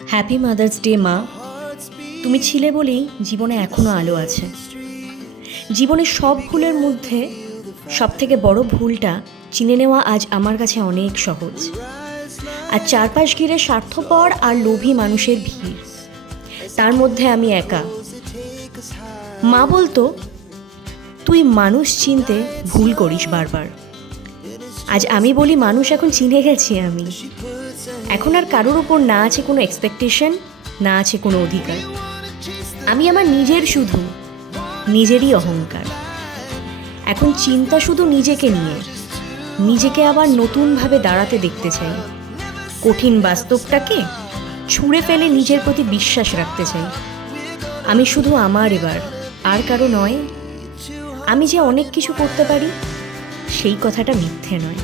Happy mother's day মা। তুমি ছিলে বলেই জীবনে এখনও আলো আছে। জীবনের সব ভুলের মধ্যে সবথেকে বড় ভুলটা চিনে নেওয়া আজ আমার কাছে অনেক সহজ। আর চারপাশ ঘিরে স্বার্থপর আর লোভী মানুষের ভিড়, তার মধ্যে আমি একা। মা বলতো, তুই মানুষ চিনতে ভুল করিস বারবার। আজ আমি বলি, মানুষ এখন চিনে গেছি আমি। এখন আর কারোর ওপর না আছে কোনো এক্সপেকটেশন, না আছে কোনো অধিকার। আমি আমার নিজের, শুধু নিজেরই অহংকার। এখন চিন্তা শুধু নিজেকে নিয়ে, নিজেকে আবার নতুনভাবে দাঁড়াতে দেখতে চাই। কঠিন বাস্তবটাকে ছুঁড়ে ফেলে নিজের প্রতি বিশ্বাস রাখতে চাই। আমি শুধু আমার, এবার আর কারো নয়। আমি যে অনেক কিছু করতে পারি, সেই কথাটা মিথ্যে নয়।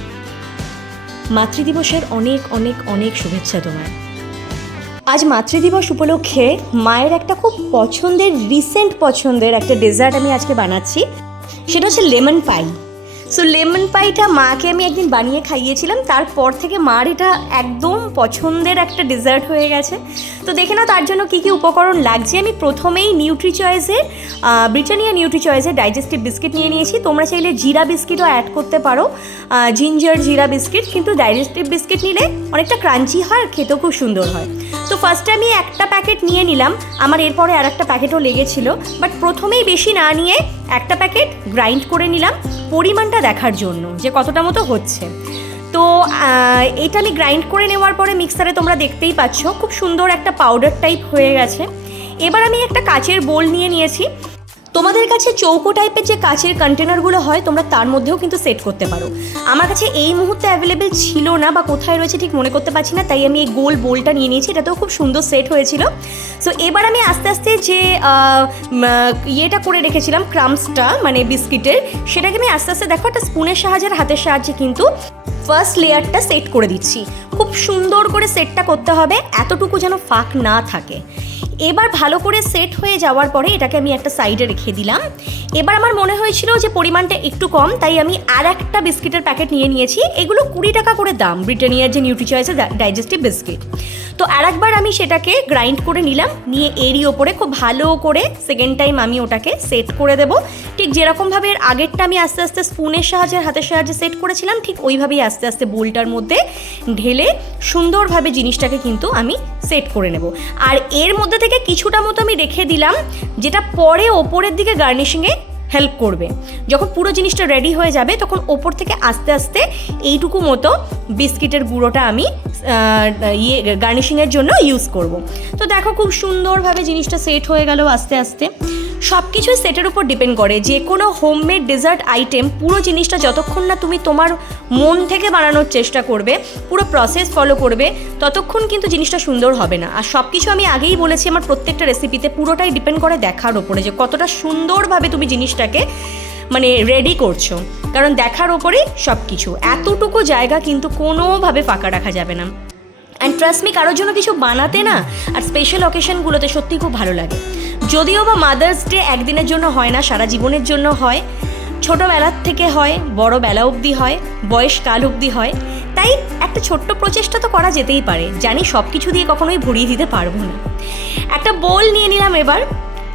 মাতৃদিবসের অনেক অনেক অনেক শুভেচ্ছা তোমায়। আজ মাতৃদিবস উপলক্ষে মায়ের একটা খুব রিসেন্ট পছন্দের একটা ডেজার্ট আমি আজকে বানাচ্ছি। সেটা হচ্ছে লেমন পাই। সো লেমন পাইটা মাকে আমি একদিন বানিয়ে খাইয়েছিলাম, তারপর থেকে মার এটা একদম পছন্দের একটা ডেজার্ট হয়ে গেছে। তো দেখে না তার জন্য কী কী উপকরণ লাগছে। আমি প্রথমেই ব্রিটানিয়া নিউট্রিচয়েসের ডাইজেস্টিভ বিস্কিট নিয়ে নিয়েছি। তোমরা চাইলে জিরা বিস্কিটও অ্যাড করতে পারো, জিঞ্জার জিরা বিস্কিট। কিন্তু ডাইজেস্টিভ বিস্কিট নিলে অনেকটা ক্রাঞ্চি হয় আর খেতেও খুব সুন্দর হয়। তো ফার্স্টে আমি একটা প্যাকেট নিয়ে নিলাম, আমার এরপরে আর একটা প্যাকেটও লেগেছিল। বাট প্রথমেই বেশি না নিয়ে একটা প্যাকেট গ্রাইন্ড করে নিলাম, পরিমাণটা দেখার জন্য যে কতটা মতো হচ্ছে। তো এটা আমি গ্রাইন্ড করে নেওয়ার পরে মিক্সারে তোমরা দেখতেই পাচ্ছ খুব সুন্দর একটা পাউডার টাইপ হয়ে গেছে। এবার আমি একটা কাচের বোল নিয়ে নিয়েছি। তোমাদের কাছে চৌকো টাইপের যে কাচের কন্টেনারগুলো হয়, তোমরা তার মধ্যেও কিন্তু সেট করতে পারো। আমার কাছে এই মুহূর্তে অ্যাভেলেবেল ছিল না, বা কোথায় রয়েছে ঠিক মনে করতে পারছি না, তাই আমি এই গোল বোলটা নিয়ে নিয়েছি। এটাতেও খুব সুন্দর সেট হয়েছিল। সো এবার আমি আস্তে আস্তে যে ইয়েটা করে রেখেছিলাম, ক্রাম্সটা মানে বিস্কিটের, সেটাকে আমি আস্তে আস্তে দেখো একটা স্পুনের সাহায্যে, হাতের সাহায্যে কিন্তু ফার্স্ট লেয়ারটা সেট করে দিচ্ছি। খুব সুন্দর করে সেটটা করতে হবে, এতটুকু যেন ফাঁক না থাকে। এবার ভালো করে সেট হয়ে যাওয়ার পরে এটাকে আমি একটা সাইডে রেখে দিলাম। এবার আমার মনে হয়েছিল যে পরিমাণটা একটু কম, তাই আমি আর একটা বিস্কিটের প্যাকেট নিয়ে নিয়েছি। এগুলো 20 টাকা করে দাম, ব্রিটানিয়ার যে নিউট্রিচয়েসের ডাইজেস্টিভ বিস্কিট। তো আরেকবার আমি সেটাকে গ্রাইন্ড করে নিলাম, নিয়ে এরই ওপরে খুব ভালো করে সেকেন্ড টাইম আমি ওটাকে সেট করে দেব। ঠিক যেরকমভাবে এর আগেরটা আমি আস্তে আস্তে স্পুনের সাহায্যে, হাতের সাহায্যে সেট করেছিলাম, ঠিক ওইভাবেই আস্তে আস্তে বোলটার মধ্যে ঢেলে সুন্দরভাবে জিনিসটাকে কিন্তু আমি সেট করে নেব। আর এর মধ্যে থেকে কিছুটা মতো আমি রেখে দিলাম, যেটা পরে ওপরের দিকে গার্নিশিংয়ে হেল্প করবে। যখন পুরো জিনিসটা রেডি হয়ে যাবে, তখন ওপর থেকে আস্তে আস্তে এইটুকু মতো বিস্কিটের গুঁড়োটা আমি গার্নিশিংয়ের জন্য ইউজ করব। তো দেখো খুব সুন্দরভাবে জিনিসটা সেট হয়ে গেল আস্তে আস্তে। সব কিছুই সেটের উপর ডিপেন্ড করে। যে কোনো হোমমেড ডেজার্ট আইটেম, পুরো জিনিসটা যতক্ষণ না তুমি তোমার মন থেকে বানানোর চেষ্টা করবে, পুরো প্রসেস ফলো করবে, ততক্ষণ কিন্তু জিনিসটা সুন্দর হবে না। আর সব কিছু আমি আগেই বলেছি, আমার প্রত্যেকটা রেসিপিতে পুরোটাই ডিপেন্ড করে দেখার ওপরে, যে কতটা সুন্দরভাবে তুমি জিনিসটাকে মানে রেডি করছো। কারণ দেখার ওপরেই সব কিছু, এতটুকু জায়গা কিন্তু কোনোভাবে ফাঁকা রাখা যাবে না। অ্যান্ড ট্রাস্ট মি, কারোর জন্য কিছু বানাতে না আর স্পেশাল অকেশনগুলোতে সত্যি খুব ভালো লাগে। যদিও বা মাদার্স ডে একদিনের জন্য হয় না, সারা জীবনের জন্য হয়। ছোটোবেলার থেকে হয়, বড় বেলা অবধি হয়, বয়সকাল অবধি হয়। তাই একটা ছোট্ট প্রচেষ্টা তো করা যেতেই পারে। জানি সব কিছু দিয়ে কখনোই ভরিয়ে দিতে পারবো না। একটা বোল নিয়ে নিলাম এবার,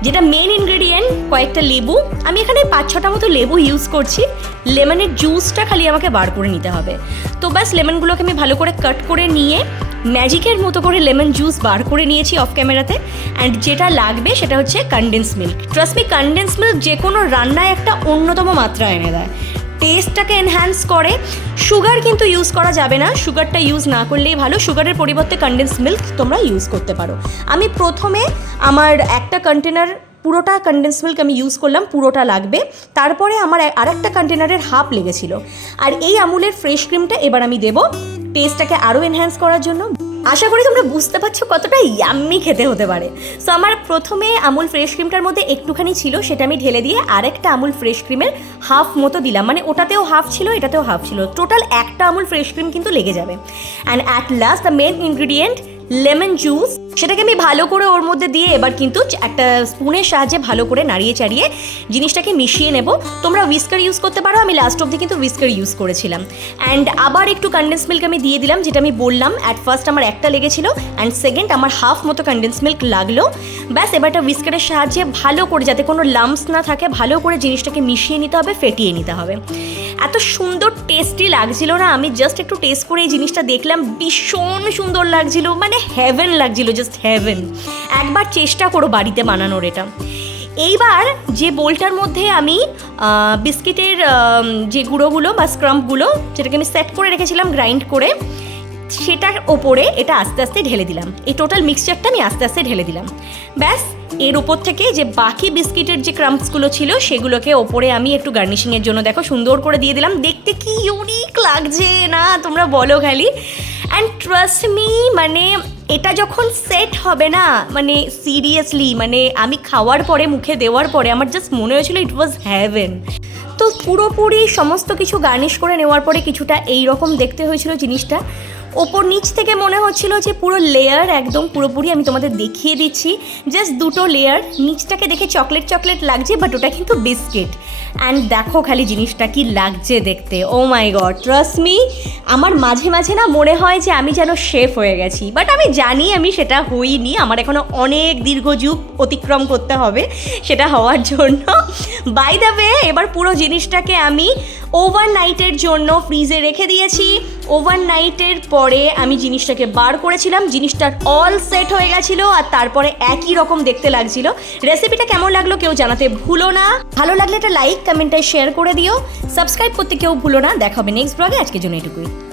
যেটা মেন ইনগ্রেডিয়েন্ট কয়েকটা লেবু। আমি এখানে 5-6টা মতো লেবু ইউজ করছি। লেমনের জুসটা খালি আমাকে বার করে নিতে হবে। তো ব্যাস, লেমনগুলোকে আমি ভালো করে কাট করে নিয়ে ম্যাজিকের মতো করে লেমন জুস বার করে নিয়েছি অফ ক্যামেরাতে। অ্যান্ড যেটা লাগবে সেটা হচ্ছে condense milk. Trust me, condense milk যে কোনো রান্নায় একটা অন্যতম মাত্রা এনে দেয়, টেস্টটাকে এনহ্যান্স করে। সুগার কিন্তু ইউজ করা যাবে না, সুগারটা ইউজ না করলেই ভালো। সুগারের পরিবর্তে কনডেন্স মিল্ক তোমরা ইউজ করতে পারো। আমি প্রথমে আমার একটা কন্টেনার পুরোটা কনডেন্স মিল্ক আমি ইউজ করলাম, পুরোটা লাগবে। তারপরে আমার আরেকটা কন্টেনারের হাফ লেগেছিল। আর এই আমুলের ফ্রেশ ক্রিমটা এবার আমি দেবো টেস্টটাকে আরও এনহ্যান্স করার জন্য। আশা করি তোমরা বুঝতে পারছো কতটা ইয়াম্মি খেতে হতে পারে। সো আমার প্রথমে আমুল ফ্রেশ ক্রিমটার মধ্যে একটুখানি ছিল, সেটা আমি ঢেলে দিয়ে আরেকটা আমুল ফ্রেশ ক্রিমের হাফ মতো দিলাম। মানে ওটাতেও হাফ ছিল, এটাতেও হাফ ছিল, টোটাল একটা আমুল ফ্রেশ ক্রিম কিন্তু লেগে যাবে। And at last the main ingredient lemon juice, সেটাকে আমি ভালো করে ওর মধ্যে দিয়ে এবার কিন্তু একটা স্পুনের সাহায্যে ভালো করে নাড়িয়ে চাড়িয়ে জিনিসটাকে মিশিয়ে নেব। তোমরা উইস্কার ইউজ করতে পারো, আমি লাস্ট অবধি কিন্তু উইস্কার ইউজ করেছিলাম। অ্যান্ড আবার একটু কনডেন্স মিল্ক আমি দিয়ে দিলাম, যেটা আমি বললাম অ্যাট ফার্স্ট আমার একটা লেগেছিল অ্যান্ড সেকেন্ড আমার হাফ মতো কনডেন্স মিল্ক লাগলো। ব্যাস এবারটা উইস্কারের সাহায্যে ভালো করে, যাতে কোনো লাম্পস না থাকে, ভালো করে জিনিসটাকে মিশিয়ে নিতে হবে, ফেটিয়ে নিতে হবে। এত সুন্দর টেস্টি লাগছিল না, আমি জাস্ট একটু টেস্ট করে এই জিনিসটা দেখলাম, ভীষণ সুন্দর লাগছিল, মানে হেভেন লাগছিল, জাস্ট হেভেন। একবার চেষ্টা করো বাড়িতে বানানোর এটা। এইবার যে বোলটার মধ্যে আমি বিস্কিটের যে গুঁড়োগুলো বা স্ক্রাম্পগুলো, যেটাকে আমি সেট করে রেখেছিলাম গ্রাইন্ড করে, সেটার ওপরে এটা আস্তে আস্তে ঢেলে দিলাম। এই টোটাল মিক্সচারটা আমি আস্তে আস্তে ঢেলে দিলাম। ব্যাস এর ওপর থেকে যে বাকি বিস্কিটের যে ক্রাম্পসগুলো ছিল সেগুলোকে ওপরে আমি একটু গার্নিশিংয়ের জন্য দেখো সুন্দর করে দিয়ে দিলাম। দেখতে কি ইউনিক লাগছে না, তোমরা বলো খালি। অ্যান্ড ট্রাস্ট মি, মানে এটা যখন সেট হবে না, মানে সিরিয়াসলি, মানে আমি খাওয়ার পরে, মুখে দেওয়ার পরে আমার জাস্ট মনে হয়েছিল ইট ওয়াজ হ্যাভেন। তো পুরোপুরি সমস্ত কিছু গার্নিশ করে নেওয়ার পরে কিছুটা এই রকম দেখতে হয়েছিল জিনিসটা। ওপর নিচ থেকে মনে হচ্ছিল যে পুরো লেয়ার একদম পুরোপুরি আমি তোমাদের দেখিয়ে দিচ্ছি, জাস্ট দুটো লেয়ার। নিচটাকে দেখে চকলেট চকলেট লাগছে, বাট ওটা কিন্তু বিস্কিট। অ্যান্ড দেখো খালি জিনিসটা কি লাগছে দেখতে, ও মাই গড, ট্রাস্ট মি, আমার মাঝে মাঝে না মনে হয় যে আমি যেন শেফ হয়ে গেছি, বাট আমি জানি আমি সেটা হইনি, আমার এখনও অনেক দীর্ঘ যুগ অতিক্রম করতে হবে সেটা হওয়ার জন্য। বাই দ্য ওয়ে, এবার পুরো জিনিসটাকে আমি ওভারনাইটের জন্য ফ্রিজে রেখে দিয়েছি। ওভারনাইটের পরে আমি জিনিসটাকে বার করেছিলাম, জিনিসটার অল সেট হয়ে গেছিলো, আর তারপরে একই রকম দেখতে লাগছিল। রেসিপিটা কেমন লাগলো কেউ জানাতে ভুলো না, ভালো লাগলে একটা লাইক কমেন্টে শেয়ার করে দিও, সাবস্ক্রাইব করতে কেউ ভুলো না। দেখা হবে নেক্সট ব্লগে, আজকের জন্য এটুকুই।